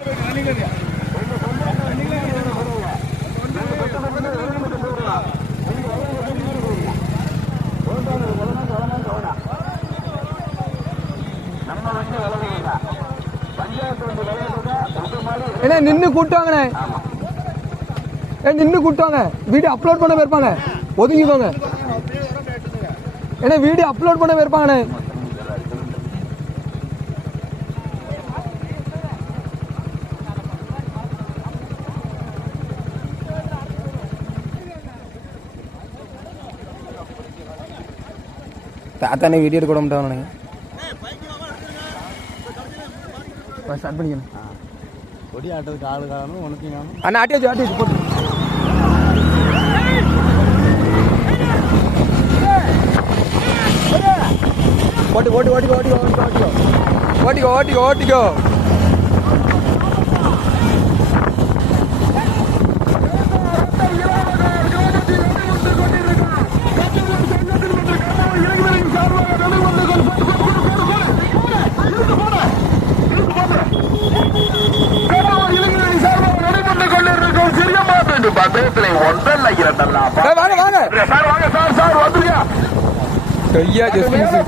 என்ன நின்று கூட்டுவாங்கண்ணே, நின்று கூட்டுவாங்க. வீடியோ அப்லோட் பண்ண போயிருப்பாங்க, ஒதுங்கிக்கோங்க. ஏன்னா வீடியோ அப்லோட் பண்ண போயிருப்பாங்கண்ணே. தாத்தானே வீடியோ எடுக்க மாட்டாங்க. ஸ்டார்ட் பண்ணிக்கணும். கொடி ஆட்டதுக்கு ஆளு காணும் உனக்கு அண்ணா ஆட்டி வச்சு போட்டு ஓட்டி ஓட்டி ஓட்டிக்கோ ஓட்டிக்கோ ஓட்டிக்கோ ஓட்டிக்கோ ஓட்டிக்கோ.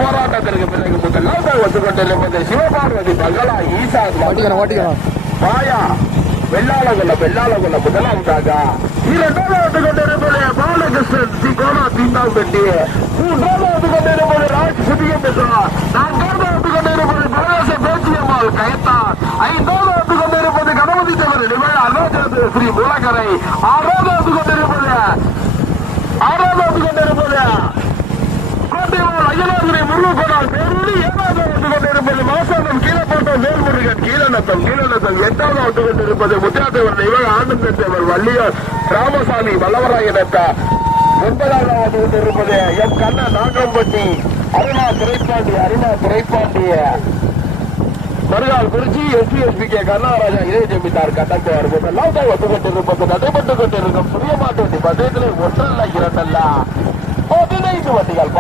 போராட்டத்திற்கு பிறகு முதலாக வந்து கொண்டிருப்பது சிவபார்வதி பங்களா ஈசா வாயா வெள்ளாளகுள்ள முதலாவதாக இரண்டாவது வந்து கொண்டிருப்பது பாலகிருஷ்ணன் கோனா தீண்டாம்பட்டி, மூன்றாவது வந்து கொண்டிருப்பது ராஜ் சுதியம் நான்காவது வந்து கொண்டிருப்பது பிரதேச பேச்சியம்மாள் கயத்தார், ஐந்தாவது வந்து கொண்டிருப்பது கணபதி தேவர் நிகழ் அருணாச்சல ஸ்ரீ மூலக்கரை, ஆறாவது வந்து கொண்டிருப்பது அய்யனாதுரை முருகோடால் பேரூரி, ஏழாவது வந்து கொண்டிருப்பது மாசானம் கீழப்பாட்டம் வேல்முருகன் கீழநத்தம், எட்டாவது வந்து கொண்டிருப்பது முத்தியாத்தேவர் இவர் ஆனந்த தேவர் வள்ளியார் ராமசாமி வல்லவராயனத்தா, ஒன்பதாவது வந்து கொண்டிருப்பது எம் கண்ணா நாகம்பட்டி அருணா துரைப்பாண்டி மறுநாள் குறிச்சி SPSP கே கருணாராஜா இளைய ஜெமித்தார் கட்டக்குவார் முதலாம் வந்து கொண்டிருப்பது நடைபெற்றுக் கொண்டிருக்கும் புதியமாட்டு வண்டி பந்தயத்திலே ஒன்றல்ல இரண்டல்ல 15 வண்டிகள்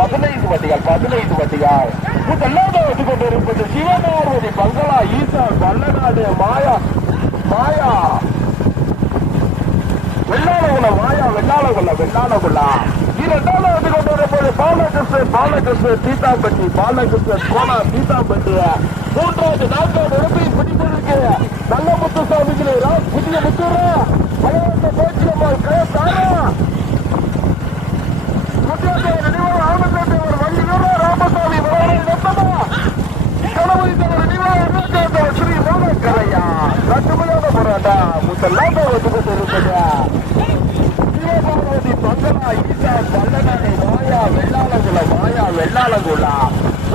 முதலாவது வந்து கொண்டிருப்பது சிவபார்வதி பங்களா ஈசா வல்லநாடு மாயா வெள்ளாளகுள்ள இரண்டாவது வந்து கொண்டிருப்பது பாலகிருஷ்ணன் சீதாம்பட்டி கோனா சீதாம்பட்டி, மூன்றாவது நான்காவது இடத்தை பிடிப்பதற்கு நல்ல முத்துசாமிகளே புதிய முத்தூரா மலையாள பேச்சியம்மாள் கயத்தாரா, முத்தியாத்தேவர் ஆனந்தேவர் வள்ளியூரா ராமசாமி வளவராயனத்தா, கணபதி தேவர் நினைவாக அருணாச்சல ஸ்ரீ மூலக்கரையா. கடுமையான போராட்டம் முதலாக வந்து கொண்டிருப்பது சிவபார்வதி பங்களா ஈசா வல்லநாடு வெள்ளாளகுள்ள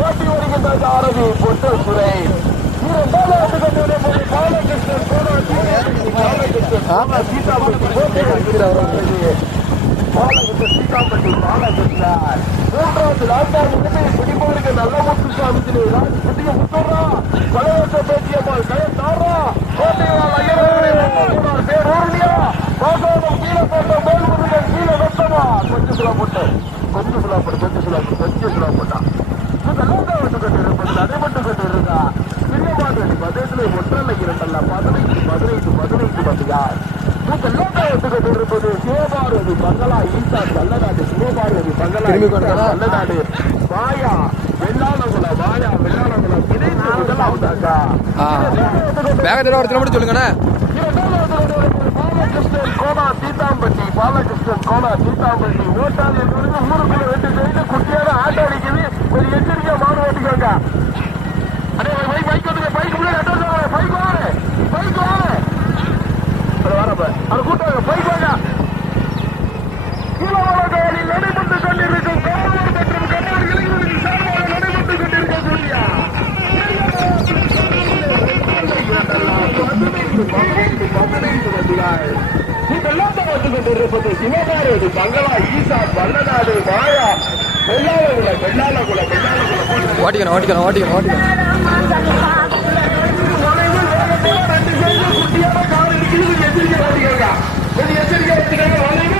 ஓட்டி வருகின்ற சாரதி பொட்டு சுரை, இரண்டாவது வந்து கொண்டிருப்பது பாலகிருஷ்ணன் சீதாம்பட்டி பாலகிருஷ்ணன், மூன்றாவது நான்காவது பிடிப்பதற்கு நல்ல முத்துசாமி புதிய முத்தூரா மலையாள பேச்சியம்மாள் கயத்தாரா, கோட்டையால் ஐயனார் பேரூர்லியா மாசானம் கீழப்பட்ட மேல்முருகன் கீழநத்தமா. கொஞ்சம் சுலா போட்டா முதலாக வந்து கொண்டிருப்பது நடைபெற்று கொண்டிருக்கா சிறியமாட்டு பதயத்திலே ஒன்றல்ல இரண்டல்ல 15 வண்டியார். முதலாக வந்து கொண்டிருப்பது சிவபார்வதி பங்களா ஈசா வல்லநாடு மாயா வெள்ளாளகுள்ள இணைந்து முதலாவதாக சொல்லுங்க. பாலகிருஷ்ணன் கோனா சீதாம்பட்டி ஓட்டாளி ஊருக்குள்ள வெட்டு செய்து குட்டியான ஆட்டோ அடிக்குது. ஒரு எச்சரிக்கையா மாடு ஓட்டிக்கோங்க. அது கூட்டாங்க பைக் வாங்க. கீழவளகாலில் நடைபெற்றுக் கொண்டிருக்கும் கணவர் மற்றும் கணவர் இளைஞர்களின் சார்பாக நடைபெற்றுக் கொண்டிருக்கக்கூடிய 15 வண்டிகள் இதெல்லாம் வந்து கொண்டிருப்பது சிவபார்வதி பங்களா ஈசா வல்லநாடு மாயா வெள்ளாளகுள்ள ஓட்டிக்கணும். குட்டியான காரணம் எச்சரிக்கை ஓட்டிக்கோங்க. கொஞ்சம் எச்சரிக்கை வச்சுக்கோங்க. வளைவு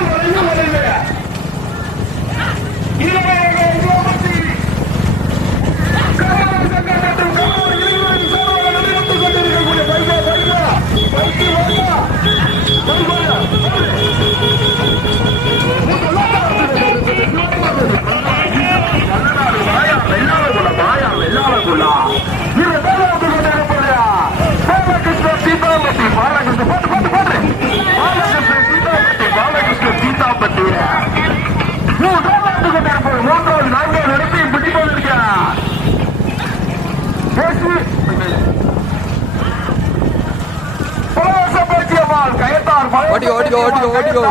ஓட்டிக்கோ, ஓட்டிக்கோ, ஓட்டிக்கோ, ஓட்டிக்கோ.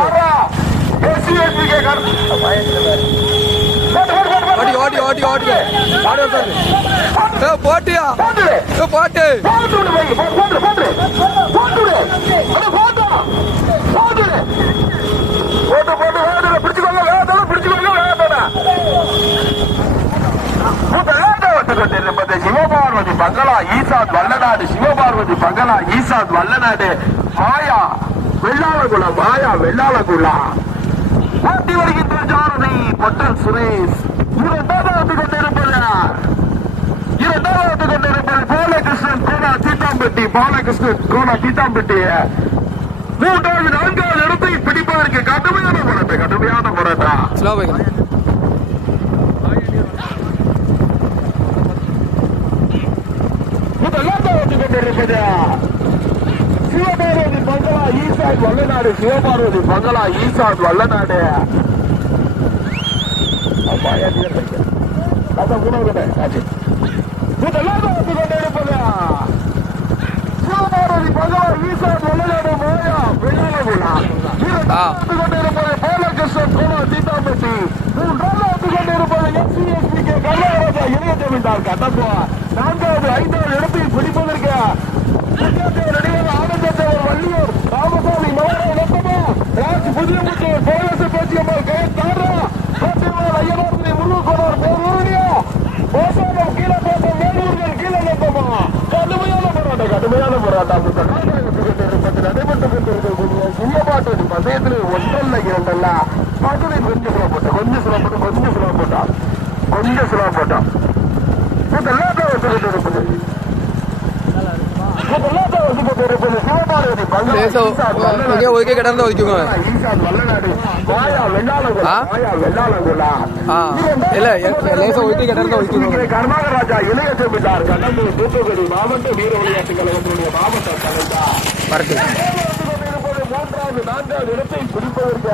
ஓட்டிக்கோ, ஓட்டிக்கோ, ஓட்டிக்கோ, ஓட்டிக்கோ. ஆடு உட்காரு. போட்டியா போட்டு சிவபார்வதி பங்களா ஈசாத் வல்லநாடு சிவபார்வதி பங்களா ஈசாத் வல்லநாடு மாயா வெள்ளாளகுலா மாயா வெள்ளாளகுலா ஓட்டி வருகின்ற ஜாரதி பொட்டல் சுரேஷ் இரண்டாவது கொண்டிருப்பது பாலகிருஷ்ணன் கோனா தீத்தாம்பட்டி பாலகிருஷ்ணன் கோனா தீத்தாம்பட்டி மூன்றாவது நான்காவது இடத்தை பிடிப்பதற்கு கடுமையான போராட்டம் சிவபார்வதி பங்களா ஈசாத் வல்லநாடு சிவபார்வதி பங்களா ஈசாத் வல்லநாடு சிவபார்வதி பங்களா ஈசாத் வல்லநாடு மாயா வெள்ளாளகுலா கொண்டிருப்பது பாலகிருஷ்ணன் கோனா தீத்தாம்பட்டி மூன்றாவது கொண்டிருப்பது எஸ்சி கே கர்நாடகா இளைய ஜமீன்தார் கட்டப்பா நான்காவது ஐந்தாவது இடத்தை பிடிப்பதற்கு ஆனந்தத்தேவர் வள்ளியூர் ராமசாமி மோகன இலக்கமா ராஜ் புதியமுத்தூர் போலீஸ் பேச்சியம்மாள் கைத்தாரா கோட்டைவால் ஐயனார்மணி முருகோனார் பேரூரணியா கோசாலம் கீழப்போட்டம் வேலூர்கள் கீழே இலக்கமா கடுமையான போராட்டம் நடைபெற்றுக் கொண்டிருக்கக்கூடிய சிங்கப்பாட்டு பந்தயத்தில் ஒன்றல்ல இரண்டல்ல பாட்டுடைய கொஞ்சம் சுலா போட்டான் ஒதுக்கி கிடந்து ஒதுக்குங்க கர்நாடகராஜா இளைய ஜமீன்தார் கடம்பூர் தூத்துக்குடி மாவட்ட வீர விளையாட்டு கழகத்தினுடைய மாவட்ட தலைவர் மூன்றாவது நான்காவது இடத்தை பிடிப்பதற்கு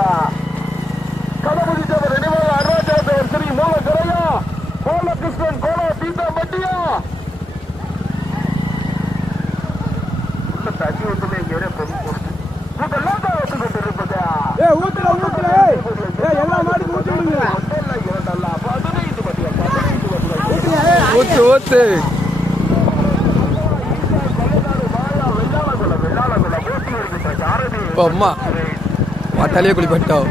கடமுடித்தவர் நினைவாக அருணாச்சலத்தவர் ஸ்ரீ மூலக்கரையா பாலகிருஷ்ணன் கோலா தீத்தாம்பட்டியா தண்ணி ஊற்றுல ஊத்து அம்மா தலையை குளிப்பட்டோம்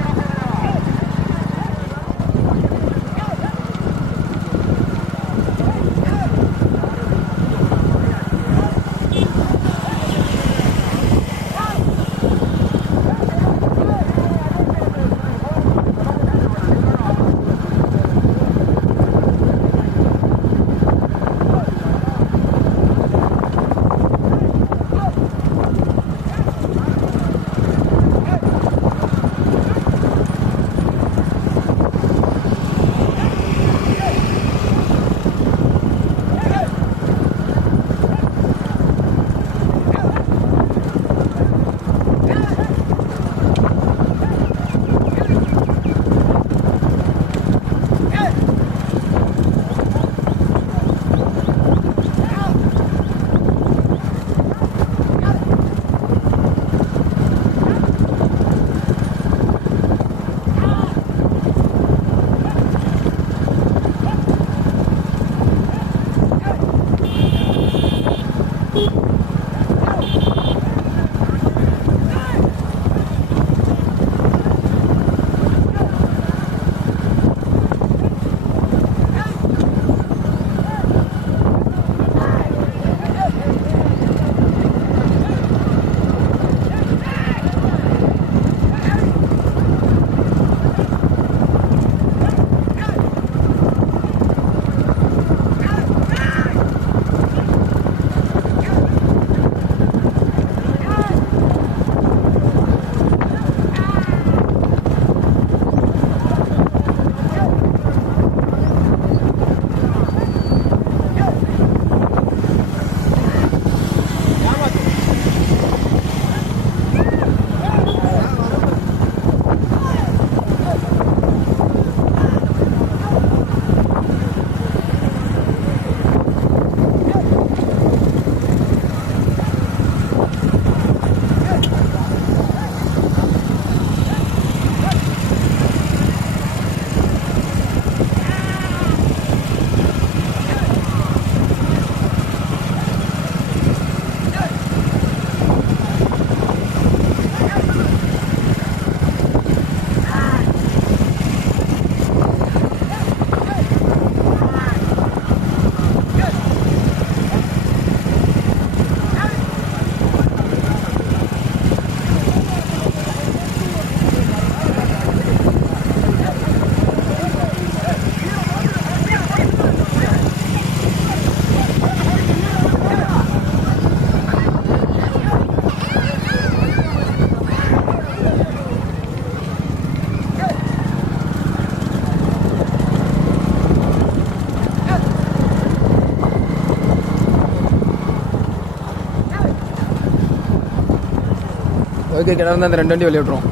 ஓகே கிடந்து அந்த 2 வண்டி வெளியே விட்டுரும்.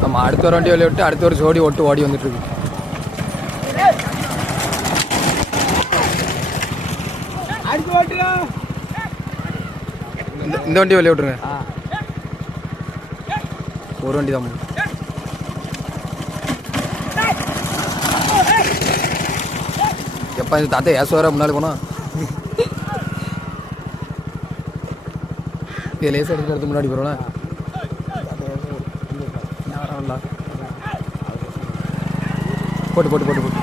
நம்ம அடுத்த ஒரு வண்டி வெளியே விட்டு அடுத்த ஒரு ஜோடி ஓட்டு ஓடி வந்துட்டு இருக்கு. இந்த வண்டி வெளியே விட்டுருங்க. ஒரு வண்டி தான். எப்போ இந்த தாத்தா ஏசுவாரா முன்னாடி போனா லேஸ் எடுக்கிறதுக்கு முன்னாடி போகிறோம்ல போட்டு போட்டு போட்டு போட்டு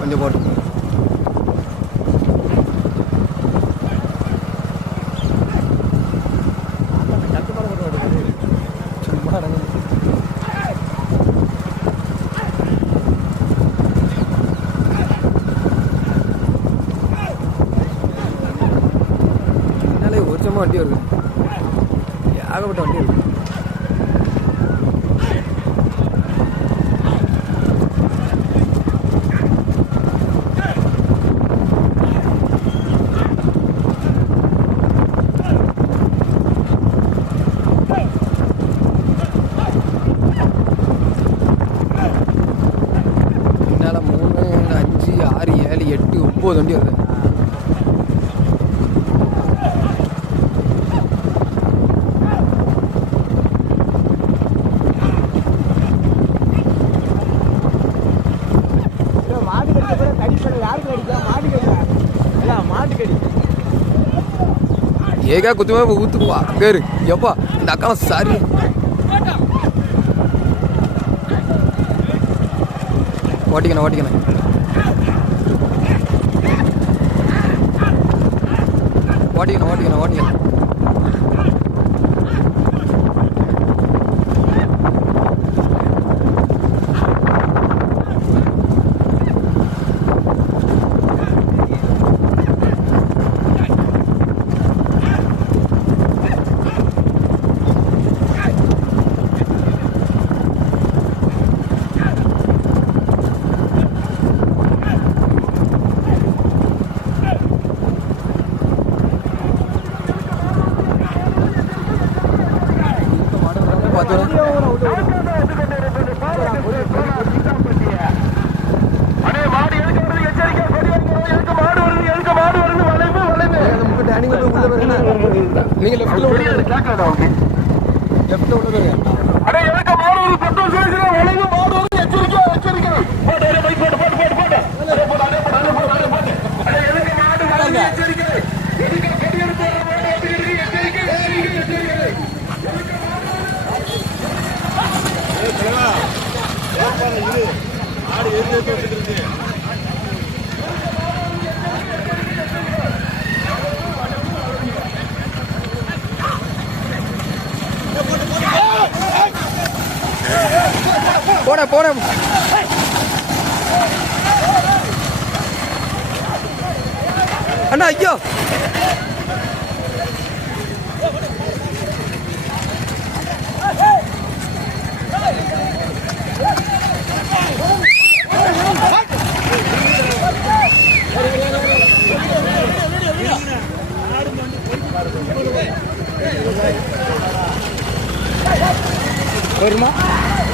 கொஞ்சம் போட்டு என்னாலே கொஞ்சமாக வண்டி வருது. ஏகப்பட்ட வண்டி வருது. என்னால் 3, 5, 6, 7, 8, 9 வண்டி வருது. ஏகா குத்துமே ஊத்துப்பா பேரு எப்பா இந்த அக்கா சாரி ஓட்டிக்கணும் ஓட்டிக்கணும். ஓட்டிக்கணும் ஓட்டிக்கணும் ஓட்டிக்கணும். நீங்க லெஃப்ட்ல உள்ள போங்க. அடே எனக்கு மாடு ஒரு பெட்ரோல் ஸ்டேஷன்ல வளைவு மாடு வந்து எச்சரிக்கை எச்சரிக்கை. போடு அடே பைக் போடு போடு போடு போடு. அடே போடு அடே போடு அடே போடு அடே போடு. அடே எனக்கு மாடு வளைவு எச்சரிக்கை. எதுக்கு கடி எடுத்து வர மாடு எச்சரிக்கை எச்சரிக்கை எச்சரிக்கை. எனக்கு மாடு ஏய் கலவா. ஏப்பா இது மாடு ஏறி ஏறி வந்துட்டு இருக்கு. போன போன அண்ணா ஐயோ போயிருமா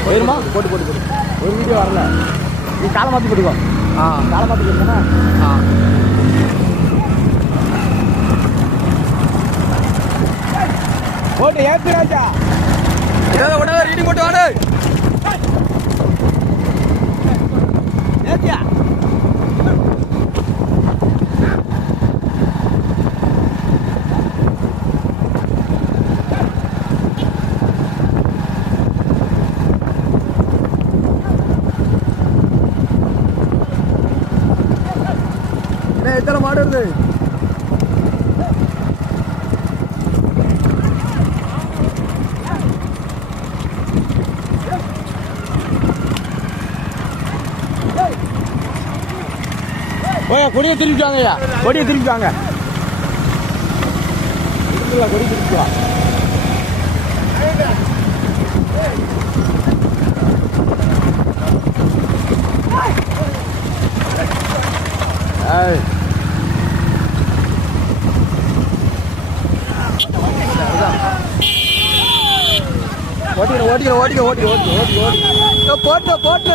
போயிருமா போட்டு போட்டு போட்டு ஒரு வீடியோ வரல. நீ காலை மாற்றி போட்டுக்கோ. காலை மாற்றி போட்டுனா போட்டு ஏத்துறாச்சா ஏதோ உடனே ரீடிங் போட்டு வாடு ஏத்தியா எத்தனை மாடு வருது? கொடியை திருப்பிட்டாங்கய்யா, கொடியை திருப்பிட்டாங்க. கொடி திருப்பிவா. போட்டு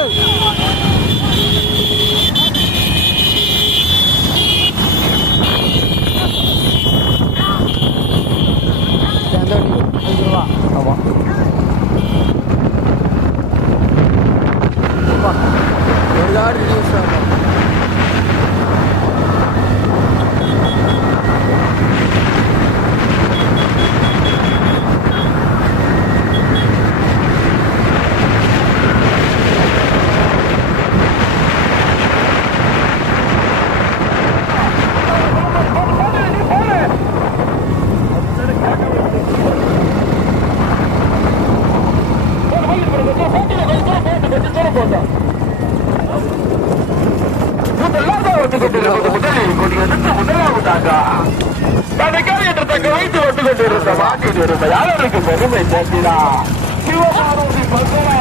ஆமா பெருமை சேர்த்திடா சிவபார்வதி பங்களா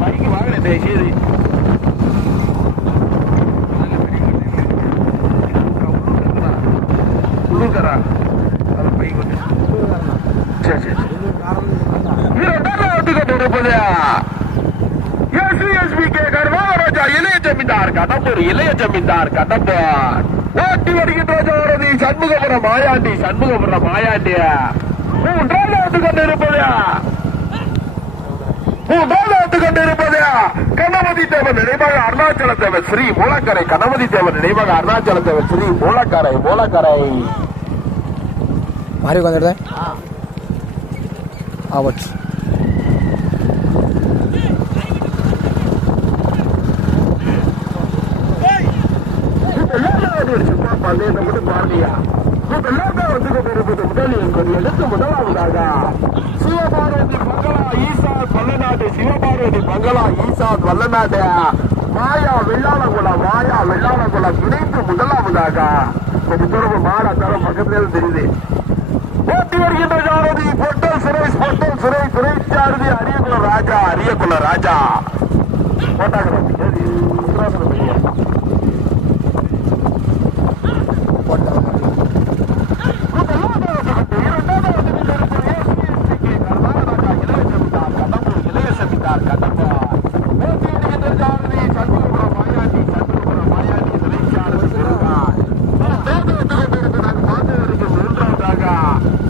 பைக்கு வாங்கின தேசியது உழுக்கறா பைக் வந்து சரி சரி இளைய ஜமீன்தார் கடம்பூர், இளைய ஜமீன்தார் கடம்பூர் ஓட்டி வருகின்ற ஜாரதி சண்முகபுரம் மாயாண்டி, சண்முகபுரம் மாயாண்டி மூன்றாவது கொண்டிருப்பது கணபதி தேவன் நினைவாக அருணாச்சல தேவன் ஸ்ரீ மூலக்கரை, கணபதி தேவன் நினைவாக அருணாச்சல தேவன் ஸ்ரீ மூலக்கரை, மூலக்கரை மாறி உட்காந்துருந்தேன். ஆவட்ஸ் முதலாவதாக சிவபார்வதி பங்களா ஈசாத் வல்லநாடு, சிவபார்வதி பங்களா ஈசாத் வல்லநாடு மாயா வெள்ளாளகுளம், மாயா வெள்ளாளகுளம் இணைந்து முதலாவதாக கொஞ்சம் தூரம் மாடா தரம் பக்கத்துல தெரியுது. ஓட்டி வருகின்ற ஜாரதி பொட்டல் சுரேஷ், பொட்டல் சுரேஷ், சுரேஷ் ஜாரதி அரியகுல ராஜா, அரியகுல ராஜா போட்டாங்க.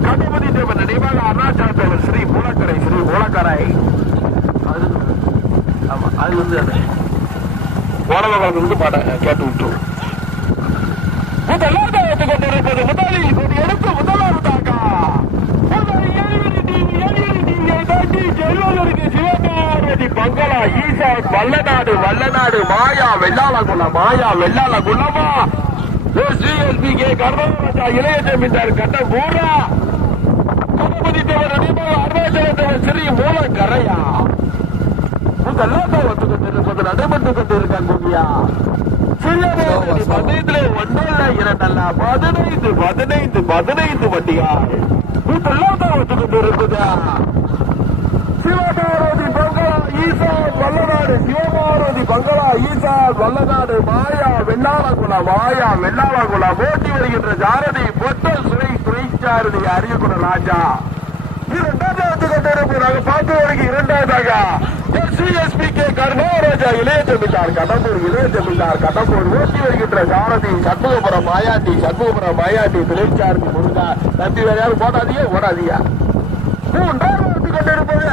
கணபதி தேவன் நினைவாக அருணாச்சல தேவன் ஸ்ரீ மூலக்கரை, ஸ்ரீ மூலக்கரை ஆமா அது வந்து ஓலமகளுக்கு பாட கேட்டு விட்டு கொண்டிருப்பது முதலில் கொண்டு எடுத்து முதலாவதாக சிவபார்வதி பங்களா ஈசாத் வல்லநாடு, வல்லநாடு மாயா வெள்ளாளகுளம், மாயா வெள்ளாளகுளமா SGSBK கர்மராஜா இளைய ஜமீன்தார் கட்டபூரா கணபதி தேவன் நினைவாக அருணாச்சல தேவன் ஸ்ரீ மூலக்கரையா ஒத்துக்கொண்டிருப்பது நடைபெற்றுக் கொண்டிருக்கியா பதினைந்துல ஒன்றல்ல இரண்டல்ல 15 15 15 வண்டிகள் ஒத்துக்கொண்டிருக்குதா சிவபார்வதி பங்களா ஈசாத் வல்லநாடு, சிவபார்வதி பங்களா ஈசாத் வல்லநாடு மாயா வெள்ளாளகுளம், மாயா வெள்ளாளகுளம் ஓட்டி வருகின்ற ஜாரதி பொட்டல் சுரேஷ், சுரேஷ் ஜாரதி அரியகுல ராஜா இரண்டாவது கொண்டிருப்பதாக பார்த்து வருகை. இரண்டாவதாக SGSBK கர்மராஜா இளைய ஜமீன்தார் கடம்பூர், இளைய ஜமீன்தார் கடம்பூர் ஓட்டி வருகின்ற ஜாரதி சண்முகபுரம் மாயாண்டி, சண்முகபுரம் மாயாண்டி சுரேஷ் ஜாரதி முருகா. தம்பி வேற யாரும் போடாதீங்க, ஓடாதீங்க. மூன்றாவது கொண்டிருப்பது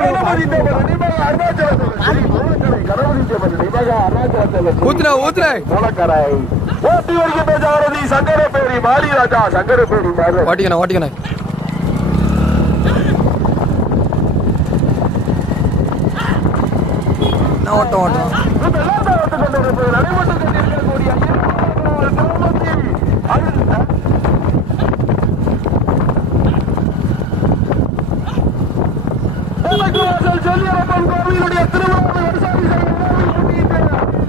கணபதி தேவன் நினைவாக அருணாச்சல தேவன் ஸ்ரீ மூலக்கரை, கணபதி தேவன் நினைவாக அருணாச்சல தேவன் மூலக்கரை ஓட்டி வருகின்ற ஜாரதி சங்கரபேரி மாரிராஜா, சங்கரபேரி மாரி ஓட்டிக்கணும். ஓட்டம் நடைபெற்றுக் கொண்டிருக்கக்கூடிய வாசல் செல்லியரப்பன் கோவிலுடைய திருவிழாவை வருஷாதி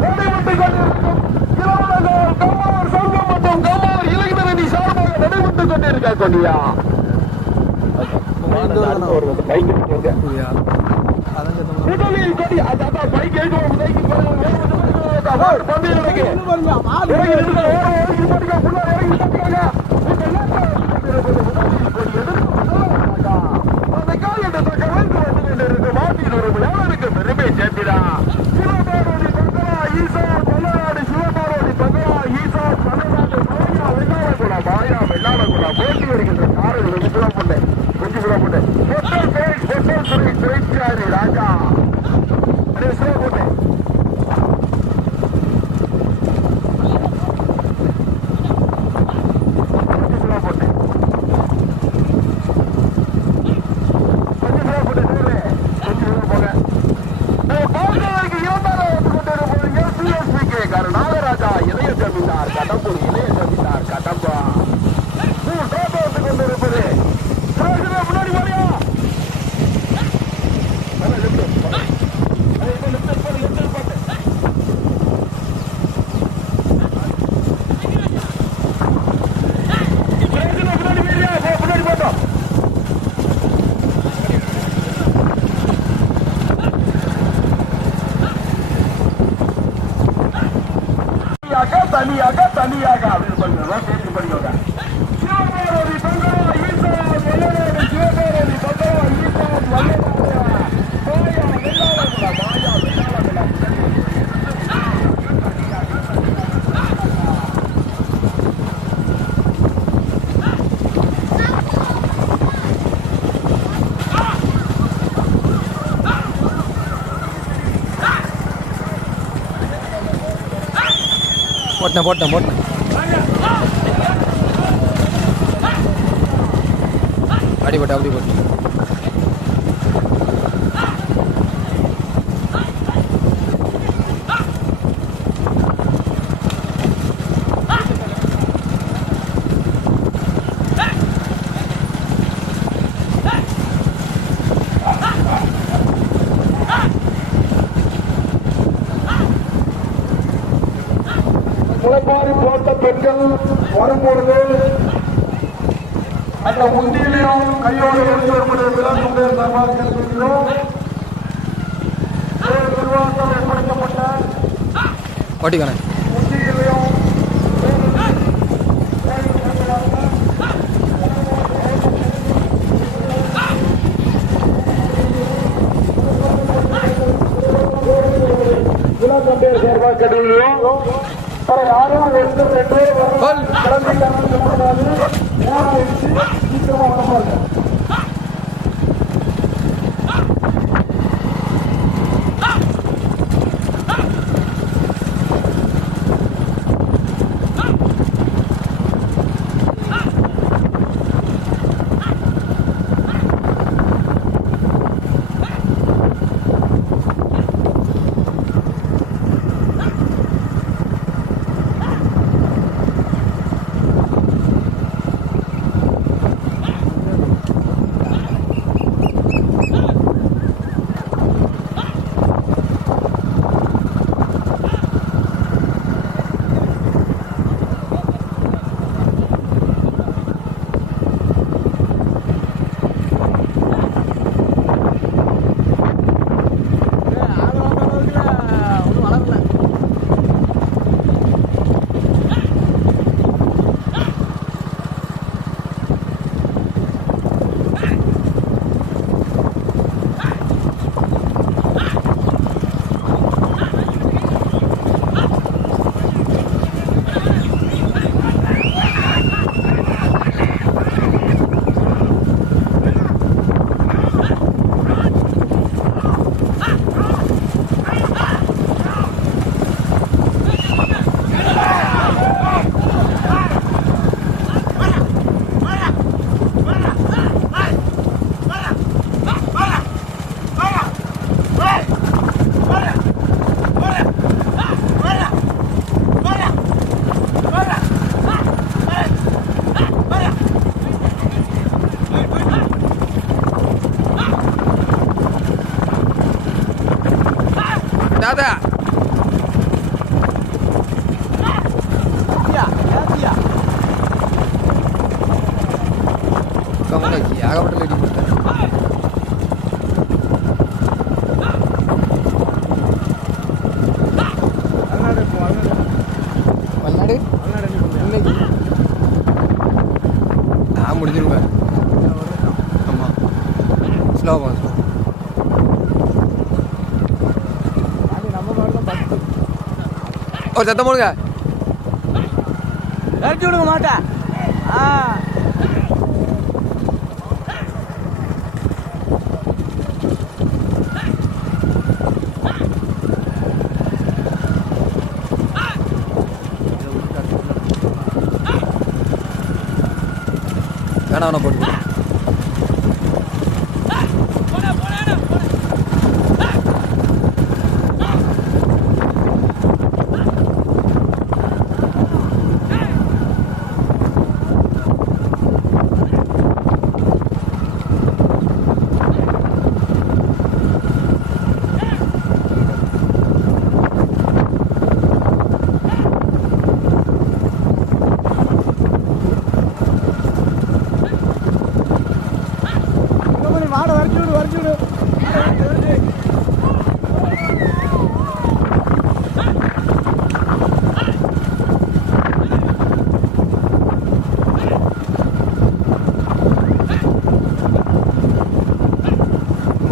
நடைபெற்றுக் கொண்டிருக்கும் இளவரசர் கம்மார் சங்கம் மற்றும் கம்மார் இளைஞரணி சார்பாக நடைபெற்றுக் கொண்டிருக்கக்கூடிய முதலில் கொடி அதான் பைக் பெருமை சேர்த்திடா சிவபார்வதி பங்களா ஈசா கொல்லநாடு சிவபார்வதி பங்களா ஈசா கொல்லநாடு மாயா வெள்ளாளகுலா போட்டி வருகின்ற காரில் கொஞ்சம் கூட போட்டேன் ராஜா போட்டேன் நாகராஜா இளைய ஜமீன்தார் கடம்பூர் இளைய ஜமீன்தார் கடம்பா வந்து கொண்டிருப்பது முன்னாடி வரையா முன்னாடி போட்டோம் தனியாக அப்படின்னு பண்ணுறோம் சேர்த்து பண்ணிக்கோங்க சிவபார்வதி பங்களா ஈசா வெள்ளநாடு சிவபார்வதி பங்களா ஈசா மாயா வெள்ளாளகுலா போட்டேன் அப்படி போட்டு முளைப்பாரி போட்ட பெண்கள் வரும்பொழுது அந்த உந்தியிலையும் கையோடு எடுத்து வரும்படிய விழாக்குடைய சர்வாதிகாரிகளும் நிர்வாகத்தால் ஏற்படுத்தப்பட்ட ஓட்டிக்கானே உந்தியிலையும் விழாக்குடைய சர்வாதிகாரிகளும் யாரும் ஒன்று ரெண்டு கிளம்பிட்டாங்க சீக்கிரமா வரப்பாங்க மங்க ஏகப்பட்ட லைட்டிங் கொடுத்தேன். வல்நாடு இன்னைக்கு நான் முடிஞ்சிருவேன். ஆமாம் ஸ்லோவா ஒரு சத்தம் போடுங்க. இறக்கி விடுங்க மாட்டா. வேணா வேணா போட்டு மாடை வரைச்சி விடு.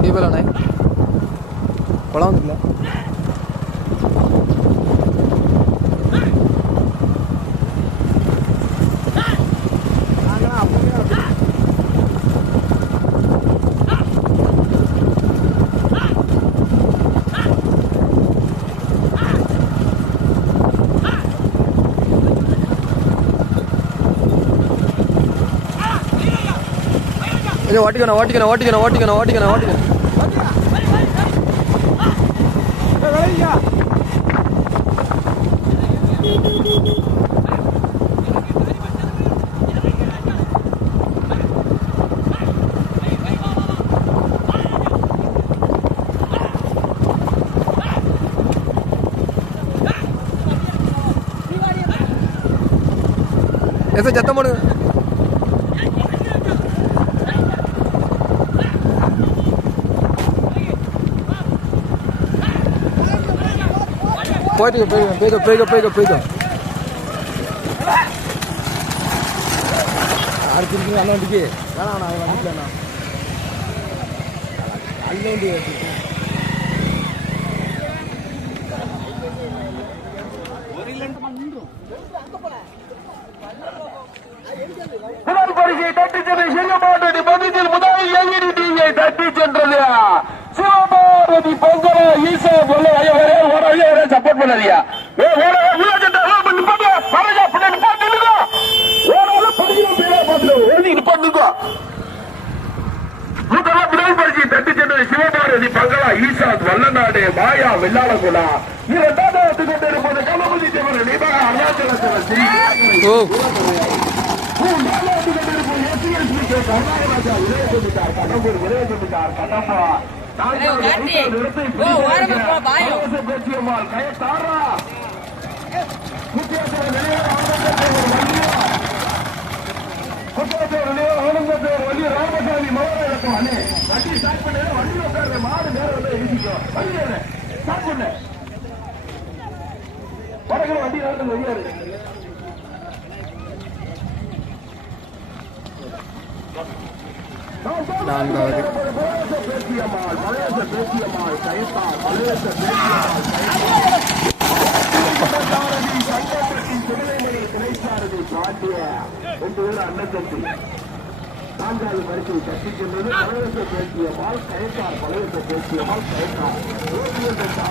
தீபலானே குளம் வந்துல ஓட்டிக்கணும். சத்தம் போடுங்க. போய்க்கோ. அடுத்து அண்ணன் வண்டிக்கு வேணாம் நான் வந்துட்டேண்ணா அல்லேண்டி பரிசை தட்டி சென்ற சிவபாரதி பகுதியில் முதல் எல்இடியை தட்டி சென்றது சிவபாரதி பொங்கல ஈசா சொல்ல சப்போர்ட் பண்ணாதியா தட்டி சென்றது சிவபாரதி பங்களா ஈசாத் வல்லநாடு மாயா வெள்ளாளகுலா இரண்டாவது கொண்டிருப்பது கணபதி தேவர் நிபக அருணாச்சலத்தில் ராமசாமி மோகன் வண்டி ஸ்டார்ட் பண்ண வண்டி உட்கார்ற மாடு நேரம் வந்து எழுதிக்கோ வண்டி ஸ்டார்ட் பண்ண வடக்கு வண்டி நேரத்தில் வெளியாரு நான்காவது நான்காவது பரிசை தட்டி சென்றது பழையத்தை பேசிய மால் கயத்தார் பழையத்தை பேசிய மால் கயத்தார்